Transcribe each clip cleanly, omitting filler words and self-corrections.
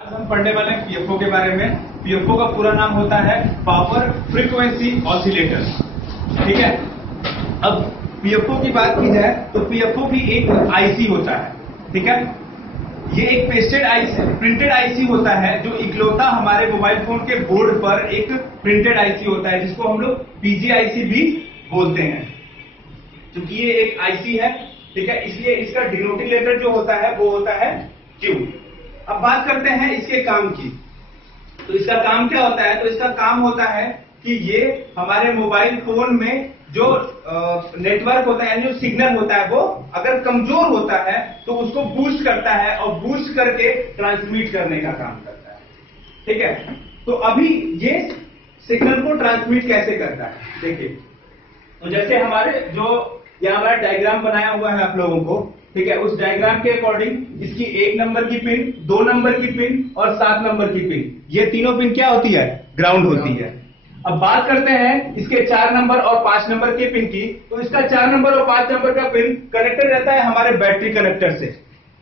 आज हम पढ़ने वाले हैं पीएफओ के बारे में। पीएफओ का पूरा नाम होता है पावर फ्रीक्वेंसी ऑसिलेटर। ठीक है, अब पीएफओ की बात की जाए तो पीएफओ भी एक आईसी होता है। ठीक है, ये एक पेस्टेड आईसी, प्रिंटेड आईसी होता है जो इकलौता हमारे मोबाइल फोन के बोर्ड पर एक प्रिंटेड आईसी होता है, जिसको हम लोग पीजीआईसी भी बोलते हैं। क्योंकि ये एक आईसी है, ठीक है, इसलिए इसका डिनोटिंग लेटर जो होता है वो होता है क्यू। अब बात करते हैं इसके काम की। तो इसका काम क्या होता है? तो इसका काम होता है कि ये हमारे मोबाइल फोन में जो नेटवर्क होता है, यानी जो सिग्नल होता है, वो अगर कमजोर होता है तो उसको बूस्ट करता है और बूस्ट करके ट्रांसमिट करने का काम करता है। ठीक है, तो अभी ये सिग्नल को ट्रांसमिट कैसे करता है देखिए। तो जैसे हमारे जो यहाँ हमारा डायग्राम बनाया हुआ है आप लोगों को, ठीक है, उस डायग्राम के अकॉर्डिंग इसकी 1 नंबर की पिन, 2 नंबर की पिन और 7 नंबर की पिन, ये तीनों पिन क्या होती है? ग्राउंड होती है। अब बात करते हैं इसके 4 नंबर और 5 नंबर के पिन की। तो इसका 4 नंबर और 5 नंबर का पिन कनेक्टेड रहता है हमारे बैटरी कनेक्टर से।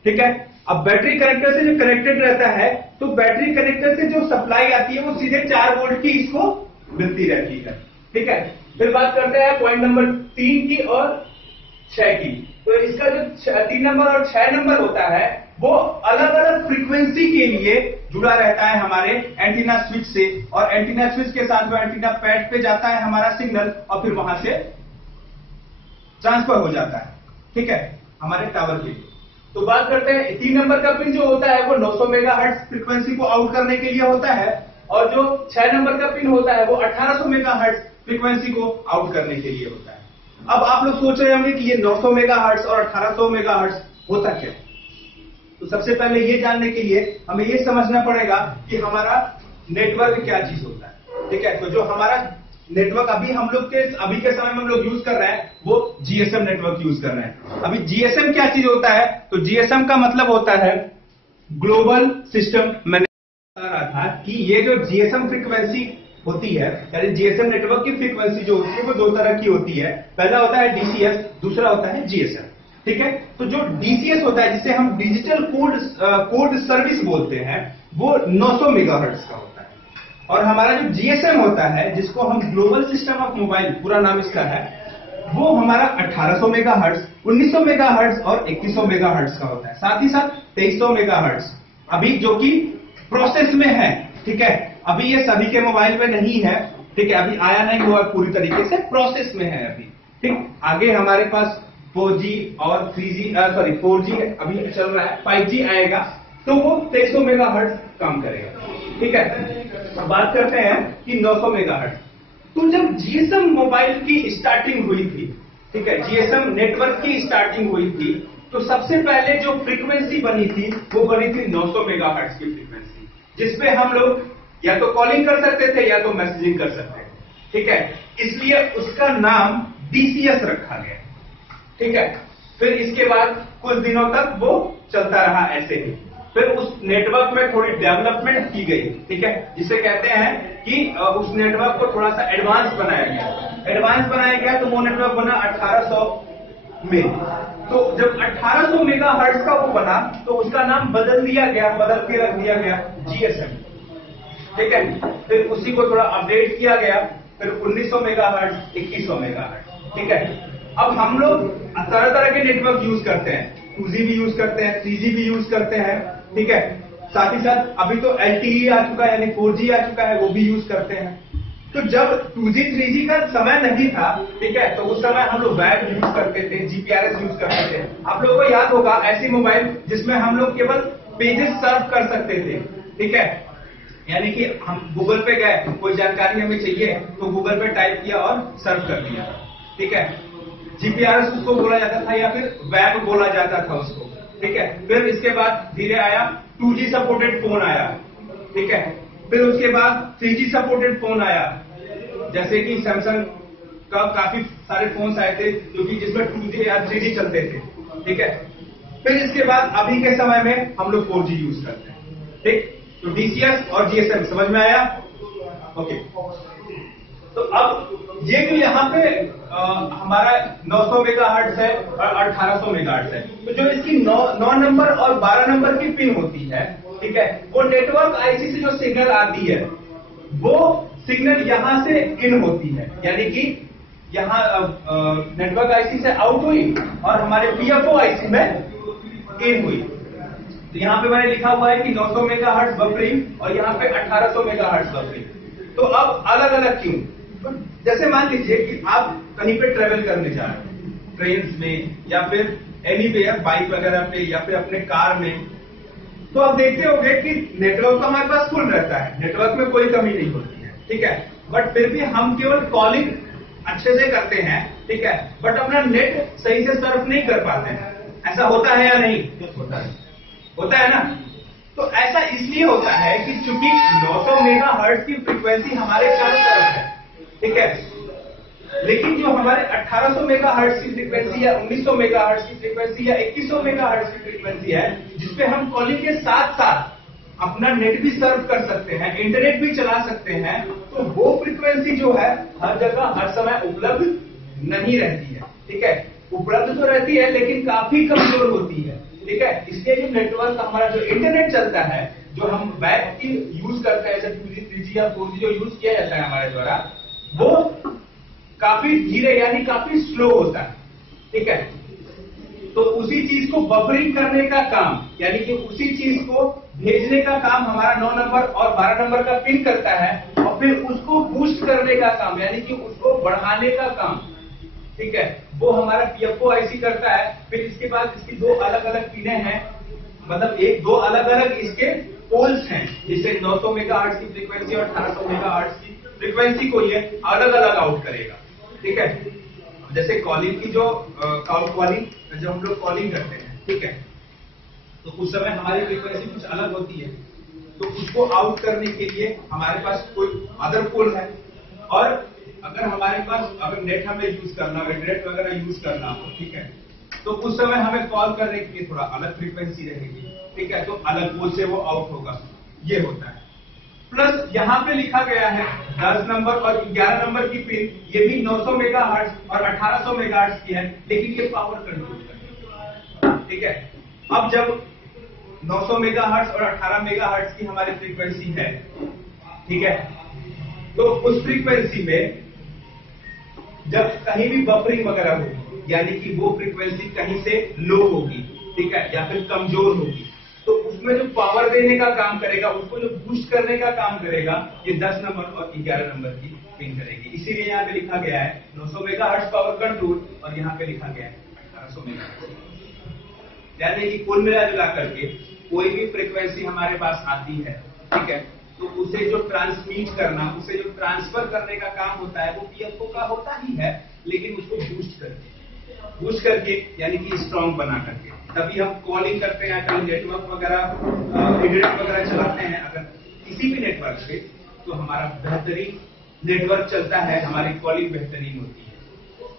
ठीक है, अब बैटरी कनेक्टर से जो कनेक्टेड रहता है, तो बैटरी कनेक्टर से जो सप्लाई आती है वो सीधे 4 वोल्ट की इसको मिलती रहती है। ठीक है, फिर बात करते हैं पॉइंट नंबर 3 की और 6 की। तो इसका जो 3 नंबर और 6 नंबर होता है वो अलग अलग फ्रीक्वेंसी के लिए जुड़ा रहता है हमारे एंटीना स्विच से, और एंटीना स्विच के साथ वो एंटीना पैड पे जाता है हमारा सिग्नल और फिर वहां से ट्रांसफर हो जाता है। ठीक है, हमारे टावर के लिए। तो बात करते हैं 3 नंबर का पिन जो होता है वो 900 मेगाहर्ट्ज फ्रीक्वेंसी को आउट करने के लिए होता है, और जो 6 नंबर का पिन होता है वो 1800 मेगाहर्ट्ज फ्रीक्वेंसी को आउट करने के लिए होता है। अब आप लोग सोच रहे होंगे कि ये 900 मेगाहर्ट्ज और 1800 मेगाहर्ट्ज होता क्या? तो सबसे पहले ये जानने के लिए हमें ये समझना पड़ेगा कि हमारा नेटवर्क क्या चीज होता है। ठीक है, तो जो हमारा नेटवर्क अभी के समय में हम लोग यूज कर रहे हैं वो जीएसएम नेटवर्क यूज कर रहे हैं। अभी जीएसएम क्या चीज होता है? तो जीएसएम का मतलब होता है ग्लोबल सिस्टम। मैंने बता रहा था कि ये जो जीएसएम फ्रीक्वेंसी होती है, यानी जीएसएम नेटवर्क की फ्रीक्वेंसी जो होती है वो 2 तरह की होती है। पहला होता है डीसीएस, दूसरा होता है जीएसएम। ठीक है, तो जो डीसीएस होता है, जिसे हम डिजिटल कोड सर्विस बोलते हैं, वो 900 मेगाहर्ट्ज का होता है। और हमारा जो जीएसएम होता है, जिसको हम ग्लोबल सिस्टम ऑफ मोबाइल, पूरा नाम इसका है, वो हमारा 1800 मेगाहर्ट्ज, 1900 मेगाहर्ट्ज और 2100 मेगाहर्ट्ज का होता है। साथ ही साथ 2300 मेगाहर्ट्ज अभी जो कि प्रोसेस में है। ठीक है, अभी ये सभी के मोबाइल में नहीं है। ठीक है, अभी आया नहीं हुआ पूरी तरीके से, प्रोसेस में है अभी। ठीक, आगे हमारे पास 4G और 4G अभी चल रहा है, 5G आएगा तो वो 2300 मेगाहर्ट्ज काम करेगा। ठीक है, अब बात करते हैं कि 900 मेगाहर्ट्ज। तो जब जीएसएम मोबाइल की स्टार्टिंग हुई थी, ठीक है, जीएसएम नेटवर्क की स्टार्टिंग हुई थी, तो सबसे पहले जो फ्रीक्वेंसी बनी थी वो बनी थी 900 मेगाहर्ट्ज की फ्रीक्वेंसी, जिसपे हम लोग या तो कॉलिंग कर सकते थे या तो मैसेजिंग कर सकते थे। ठीक है, इसलिए उसका नाम डीसीएस रखा गया। ठीक है, फिर इसके बाद कुछ दिनों तक वो चलता रहा ऐसे ही। फिर उस नेटवर्क में थोड़ी डेवलपमेंट की गई। ठीक है, जिसे कहते हैं कि उस नेटवर्क को थोड़ा सा एडवांस बनाया गया। तो वो नेटवर्क बना 1800 में। तो जब 1800 मेगाहर्ट्ज का वो बना तो उसका नाम बदल के रख दिया गया जीएसएम। ठीक है, फिर उसी को थोड़ा अपडेट किया गया, फिर 1900 मेगाहर्ट्ज, 2100 मेगाहर्ट्ज। ठीक है, अब हम लोग तरह तरह के नेटवर्क यूज करते हैं, 2G भी यूज करते हैं, 3G भी यूज करते हैं। ठीक है, साथ ही साथ अभी तो LTE आ चुका है, यानी 4G आ चुका है, वो भी यूज करते हैं। तो जब 2G 3G का समय नहीं था, ठीक है, तो उस समय हम लोग वैब यूज करते थे, GPRS यूज करते थे। आप लोगों को याद होगा ऐसी मोबाइल जिसमें हम लोग केवल पेजेस सर्व कर सकते थे। ठीक है, यानी कि हम गूगल पे गए, कोई जानकारी हमें चाहिए तो गूगल पे टाइप किया और सर्व कर दिया। ठीक है, जीपीआरएस उसको बोला जाता था या फिर वेब बोला जाता था उसको। ठीक है, फिर इसके बाद धीरे आया 2G सपोर्टेड फोन आया। ठीक है, फिर उसके बाद 3G सपोर्टेड फोन आया, जैसे कि सैमसंग का काफी सारे फोन आए थे जो कि जिसमें 2G या 3G चलते थे। ठीक है, फिर इसके बाद अभी के समय में हम लोग 4G यूज करते हैं। ठीक, तो डीसीएस और जीएसएम समझ में आया? ओके, तो अब ये जो यहाँ पे हमारा 900 मेगाहर्ट्ज है और 1800 मेगाहर्ट्ज है, तो जो इसकी 9 नंबर और 12 नंबर की पिन होती है ठीक है, वो नेटवर्क आईसी से जो सिग्नल आती है वो सिग्नल यहां से इन होती है, यानी कि यहां नेटवर्क आईसी से आउट हुई और हमारे पीएफओ आईसी में इन हुई। तो यहां पे मैंने लिखा हुआ है कि 900 मेगाहर्ट्ज बफरिंग और यहां पे 1800 मेगाहर्ट्ज बफरिंग। तो अब अलग अलग क्यों? तो जैसे मान लीजिए कि आप कहीं पे ट्रेवल करने जा रहे हैं, ट्रेन में या फिर एनीवेयर, बाइक वगैरह पे या फिर अपने कार में, तो आप देखते होंगे कि नेटवर्क तो हमारे पास फुल रहता है, नेटवर्क में कोई कमी नहीं होती है, ठीक है, बट फिर भी हम केवल कॉलिंग अच्छे से करते हैं, ठीक है, बट अपना नेट सही से सर्व नहीं कर पाते हैं। ऐसा होता है या नहीं? होता है ना। तो ऐसा इसलिए होता है कि चूंकि 900 मेगाहर्ट्ज की फ्रीक्वेंसी हमारे चारों तरफ है, ठीक है, लेकिन जो हमारे 1800 मेगाहर्ट्ज की फ्रीक्वेंसी या 1900 मेगाहर्ट्ज की फ्रीक्वेंसी या 2100 मेगाहर्ट्ज की फ्रीक्वेंसी है, जिसपे हम कॉलिंग के साथ साथ अपना नेट भी सर्व कर सकते हैं, इंटरनेट भी चला सकते हैं, तो वो फ्रीक्वेंसी जो है हर जगह हर समय उपलब्ध नहीं रहती है, ठीक है, उपलब्ध तो रहती है लेकिन काफी कमजोर होती है, ठीक है। इसलिए जो नेटवर्क हमारा जो इंटरनेट चलता है, जो हम बैक की यूज करते हैं, जैसे 2G 3G या 4G जो यूज किया जाता है हमारे द्वारा, वो काफी धीरे यानी काफी स्लो होता है, ठीक है। तो उसी चीज को बफरिंग करने का काम, यानी कि उसी चीज को भेजने का काम हमारा 9 नंबर और 12 नंबर का पिन करता है, और फिर उसको बूस्ट करने का काम, यानी कि उसको बढ़ाने का काम, ठीक है, वो हमारा पीएफओ आईसी करता है। फिर इसके बाद इसकी दो अलग अलग पिने हैं, मतलब एक दो अलग अलग इसके पोल्स हैं, जिसे 900 मेगाहर्ट्ज की फ्रीक्वेंसी और 1800 मेगाहर्ट्ज की फ्रीक्वेंसी को ये अलग अलग आउट करेगा, ठीक है। जैसे कॉलिंग की जो कॉलिंग जब हम लोग कॉलिंग करते हैं, ठीक है, तो उस समय हमारी फ्रीक्वेंसी कुछ अलग होती है, तो उसको आउट करने के लिए हमारे पास कोई अदर पोल है, और अगर हमारे पास अगर नेट हमें यूज करना हो, इंटरनेट वगैरह यूज करना हो, ठीक है, तो उस समय हमें कॉल करने के लिए थोड़ा अलग फ्रीक्वेंसी रहेगी, ठीक है, तो अलग पोल से वो आउट होगा, ये होता है। प्लस यहाँ पे लिखा गया है 10 नंबर और 11 नंबर की पिन, ये भी 900 मेगाहर्ट्ज और 1800 मेगाहर्ट्ज की है, लेकिन ये पावर कंट्रोल करती है, ठीक है। अब जब 900 मेगाहर्ट्ज और 18 मेगाहर्ट्ज की हमारी फ्रीक्वेंसी है, ठीक है, तो उस फ्रीक्वेंसी में जब कहीं भी बफरिंग वगैरह होगी, यानी कि वो फ्रीक्वेंसी कहीं से लो होगी, ठीक है, या फिर कमजोर होगी, तो उसमें जो पावर देने का काम करेगा, उसको जो बूस्ट करने का काम करेगा, ये 10 नंबर और 11 नंबर की पिन करेगी। इसीलिए यहाँ पे लिखा गया है 900 मेगाहर्ट्ज पावर कंट्रोल, और यहाँ पे लिखा गया है 1800 मेगाहर्ट्ज। यानी कि कुल मिला जुला करके कोई भी फ्रीक्वेंसी हमारे पास आती है, ठीक है, तो उसे जो ट्रांसमिट करना, उसे जो ट्रांसफर करने का काम होता है, वो पीएफओ का होता ही है, लेकिन उसको बूस्ट करके यानी कि स्ट्रॉन्ग बना करके, तभी हम कॉलिंग करते हैं, कहीं नेटवर्क वगैरह इंटरनेट वगैरह चलाते हैं अगर किसी भी नेटवर्क पे, तो हमारा बेहतरीन नेटवर्क चलता है, हमारी कॉलिंग बेहतरीन होती है,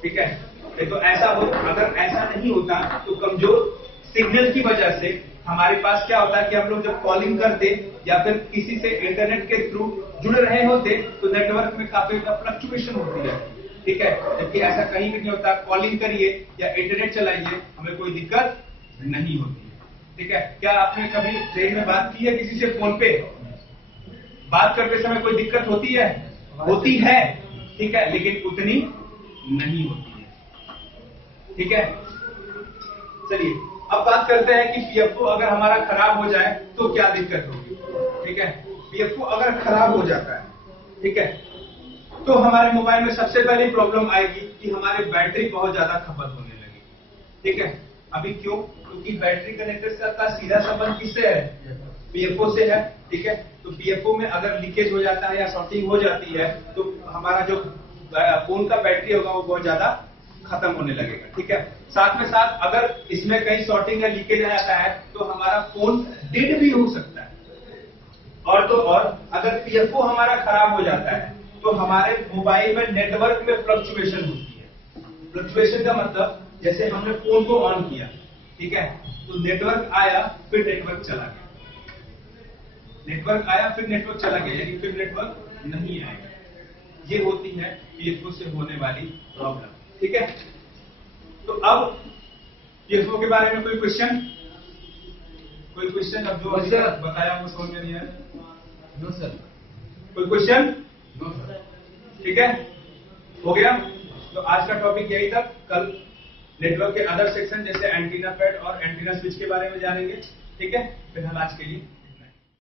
ठीक है। तो ऐसा हो, अगर ऐसा नहीं होता तो कमजोर सिग्नल की वजह से हमारे पास क्या होता है कि हम लोग जब कॉलिंग करते या फिर किसी से इंटरनेट के थ्रू जुड़ रहे होते, तो नेटवर्क में काफी फ्लक्चुएशन होती है, ठीक है, जबकि ऐसा कहीं भी नहीं होता। कॉलिंग करिए या इंटरनेट चलाइए, हमें कोई दिक्कत नहीं होती है, ठीक है। क्या आपने कभी ट्रेन में बात की है किसी से फोन पे? बात करते समय कोई दिक्कत होती है? होती है, ठीक है, लेकिन उतनी नहीं होती है, ठीक है। चलिए अब बात करते हैं कि पीएफओ अगर हमारा खराब हो जाए तो क्या दिक्कत होगी, ठीक है। पीएफओ अगर खराब हो जाता है, ठीक है, तो हमारे मोबाइल में सबसे पहली प्रॉब्लम आएगी कि हमारी बैटरी बहुत ज्यादा खपत होने लगी, ठीक है। अभी क्यों? क्योंकि बैटरी कनेक्टर का सीधा संबंध किससे है? पीएफओ से है, ठीक है। तो पीएफओ में अगर लीकेज हो जाता है या शॉर्टिंग हो जाती है, तो हमारा जो फोन का बैटरी होगा वो बहुत ज्यादा खत्म होने लगेगा, ठीक है। साथ में साथ अगर इसमें कहीं शॉर्टिंग या लीकेज आ जाता है तो हमारा फोन डेड भी हो सकता है, और तो और अगर पीएफओ हमारा खराब हो जाता है तो हमारे मोबाइल में नेटवर्क में फ्लक्चुएशन होती है। फ्लक्चुएशन का मतलब जैसे हमने फोन को ऑन किया, ठीक है, तो नेटवर्क आया फिर नेटवर्क चला गया, नेटवर्क आया फिर नेटवर्क चला गया, यानी फिर नेटवर्क नहीं आएगा। ये होती है पीएफओ से होने वाली प्रॉब्लम, ठीक है। तो अब पीएफओ के बारे में कोई क्वेश्चन कोई क्वेश्चन अब जो No, sir. बताया वो समझ में नहीं आया? No sir. कोई क्वेश्चन? No sir. ठीक है, हो गया। तो आज का टॉपिक यही था। कल नेटवर्क के अदर सेक्शन जैसे एंटीना पैड और एंटीना स्विच के बारे में जानेंगे। ठीक है, फिलहाल आज के लिए